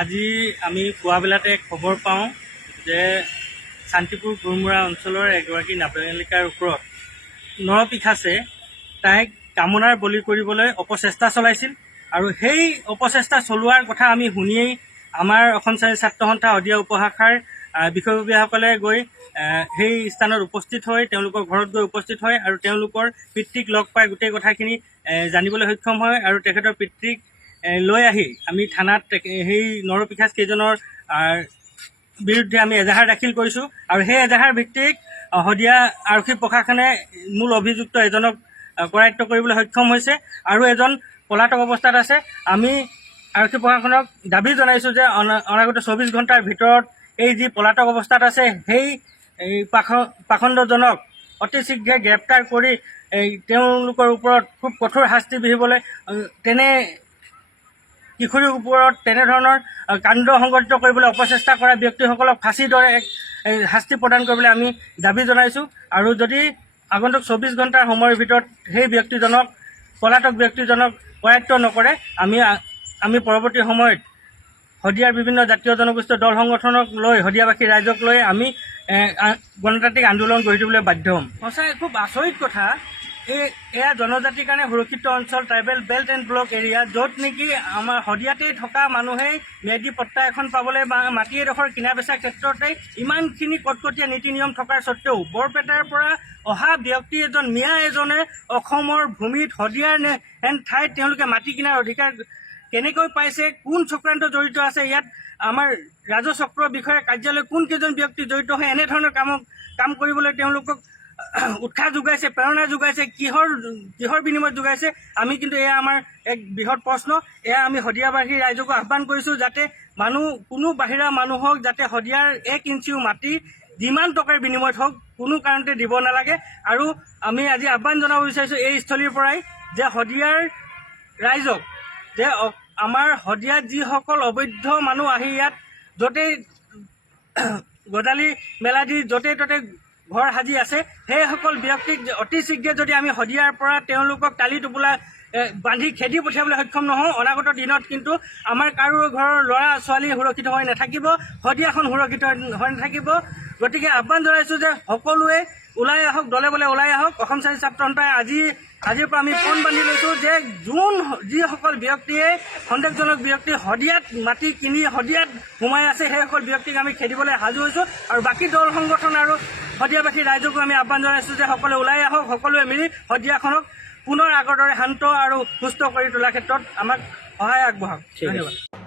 আজি আমি পুৱাবেলাতে খবৰ পাওঁ যে শান্তিপুৰ গুৰমুৰা অঞ্চলৰ এগৰাকী নাবালিকাৰ ওপৰত নৰপিশাচে তাইক কামনাৰ বলি কৰিবলৈ অপচেষ্টা চলাইছিল। আৰু সেই অপচেষ্টা চলোৱাৰ কথা আমি শুনিয়েই আমাৰ অসম শ্ৰেণীৰ ছাত্ৰ সন্থা শদিয়া উপশাখাৰ বিষয়ববীয়াসকলে গৈ সেই স্থানত উপস্থিত হৈ তেওঁলোকৰ ঘৰত গৈ উপস্থিত হয় আৰু তেওঁলোকৰ পিতৃক লগ পাই গোটেই কথাখিনি জানিবলৈ সক্ষম হয়। আৰু তেখেতৰ পিতৃক লৈ আহি আমি থানাত সেই নৰপিশাচ কেইজনৰ বিৰুদ্ধে আমি এজাহাৰ দাখিল কৰিছোঁ। আৰু সেই এজাহাৰ ভিত্তিক শদিয়া আৰক্ষী প্ৰশাসনে মূল অভিযুক্ত এজনক কৰায়ত্ব কৰিবলৈ সক্ষম হৈছে আৰু এজন পলাতক অৱস্থাত আছে। আমি আৰক্ষী প্ৰশাসনক দাবী জনাইছোঁ যে অনাগত 24 ঘণ্টাৰ ভিতৰত এই যি পলাতক অৱস্থাত আছে সেই পাখণ্ডজনক অতি শীঘ্ৰে গ্ৰেপ্তাৰ কৰি তেওঁলোকৰ ওপৰত খুব কঠোৰ শাস্তি বিহিবলৈ, তেনে কিশোৰীৰ ওপৰত তেনেধৰণৰ কাণ্ড সংঘটিত কৰিবলৈ অপচেষ্টা কৰা ব্যক্তিসকলক ফাঁচীৰ দৰে এক শাস্তি প্ৰদান কৰিবলৈ আমি দাবী জনাইছোঁ। আৰু যদি আগন্তুক 24 ঘণ্টাৰ সময়ৰ ভিতৰত সেই ব্যক্তিজনক পলাতক ব্যক্তিজনক কৰায়ত্ব নকৰে আমি পৰৱৰ্তী সময়ত শদিয়াৰ বিভিন্ন জাতীয় জনগোষ্ঠীয় দল সংগঠনক লৈ শদিয়াবাসী ৰাইজক লৈ আমি গণতান্ত্ৰিক আন্দোলন গঢ়ি তুলিবলৈ বাধ্য হ'ম। সঁচাই খুব আচৰিত কথা। এয়া জনজাতিৰ কাৰণে সুৰক্ষিত অঞ্চল, tribal belt and block area, য'ত নেকি আমাৰ শদিয়াতেই থকা মানুহেই ম্যাদী পট্টা এখন পাবলৈ বা মাটি এডোখৰ কিনা বেচাৰ ক্ষেত্ৰতে ইমানখিনি কটকটীয়া নীতি নিয়ম থকাৰ স্বত্বেও বৰপেটাৰ পৰা অহা ব্যক্তি এজন মিয়া এজনে অসমৰ ভূমিত শদিয়াৰ হেন ঠাইত তেওঁলোকে মাটি কিনাৰ অধিকাৰ কেনেকৈ পাইছে, কোন চক্ৰান্ত জড়িত আছে, ইয়াত আমাৰ ৰাজচক্ৰ বিষয়া কাৰ্যালয় কোন কেইজন ব্যক্তি জড়িত হৈ এনেধৰণৰ কাম কৰিবলৈ তেওঁলোকক উৎসাহ যোগাইছে, প্ৰেৰণা যোগাইছে, কিহৰ বিনিময়ত যোগাইছে? আমি কিন্তু এয়া আমাৰ এক বৃহৎ প্ৰশ্ন। এয়া আমি শদিয়াবাসী ৰাইজকো আহ্বান কৰিছোঁ যাতে কোনো বাহিৰা মানুহক যাতে শদিয়াৰ 1 ইঞ্চিও মাটি যিমান টকাৰ বিনিময়ত হওক কোনো কাৰণতে দিব নালাগে। আৰু আমি আজি আহ্বান জনাব বিচাৰিছোঁ এই স্থলীৰ পৰাই যে শদিয়াৰ ৰাইজক যে আমাৰ শদিয়াত যিসকল অবৈধ মানুহ আহি ইয়াত য'তেই গদালি মেলা দি য'তেই ত'তে ঘৰ সাজি আছে, সেইসকল ব্যক্তিক অতি শীঘ্ৰে যদি আমি শদিয়াৰ পৰা তেওঁলোকক টালি টোপোলা বান্ধি খেদি পঠিয়াবলৈ সক্ষম নহওঁ, অনাগত দিনত কিন্তু আমাৰ কাৰো ঘৰৰ ল'ৰা ছোৱালী সুৰক্ষিত হৈ নাথাকিব, শদিয়াখন সুৰক্ষিত হৈ নাথাকিব। গতিকে আহ্বান জনাইছোঁ যে সকলোৱে ওলাই আহক, দলে বলে ওলাই আহক। অসম শ্ৰেণীৰ ছাত্ৰ সন্থাই আজিৰ পৰা আমি পণ বান্ধি লৈছোঁ যে যিসকল ব্যক্তিয়ে সন্দেহজনক ব্যক্তি শদিয়াত মাটি কিনি শদিয়াত সোমাই আছে সেইসকল ব্যক্তিক আমি খেদিবলৈ সাজু হৈছোঁ। আৰু বাকী দল সংগঠন আৰু শদিয়াবাসী ৰাইজকো আমি আহ্বান জনাইছোঁ যে সকলোৱে ওলাই আহক, সকলোৱে মিলি শদিয়াখনক পুনৰ আগৰ দৰে শান্ত আৰু সুস্থ কৰি তোলাৰ ক্ষেত্ৰত আমাক সহায় আগবঢ়াওক। ধন্যবাদ।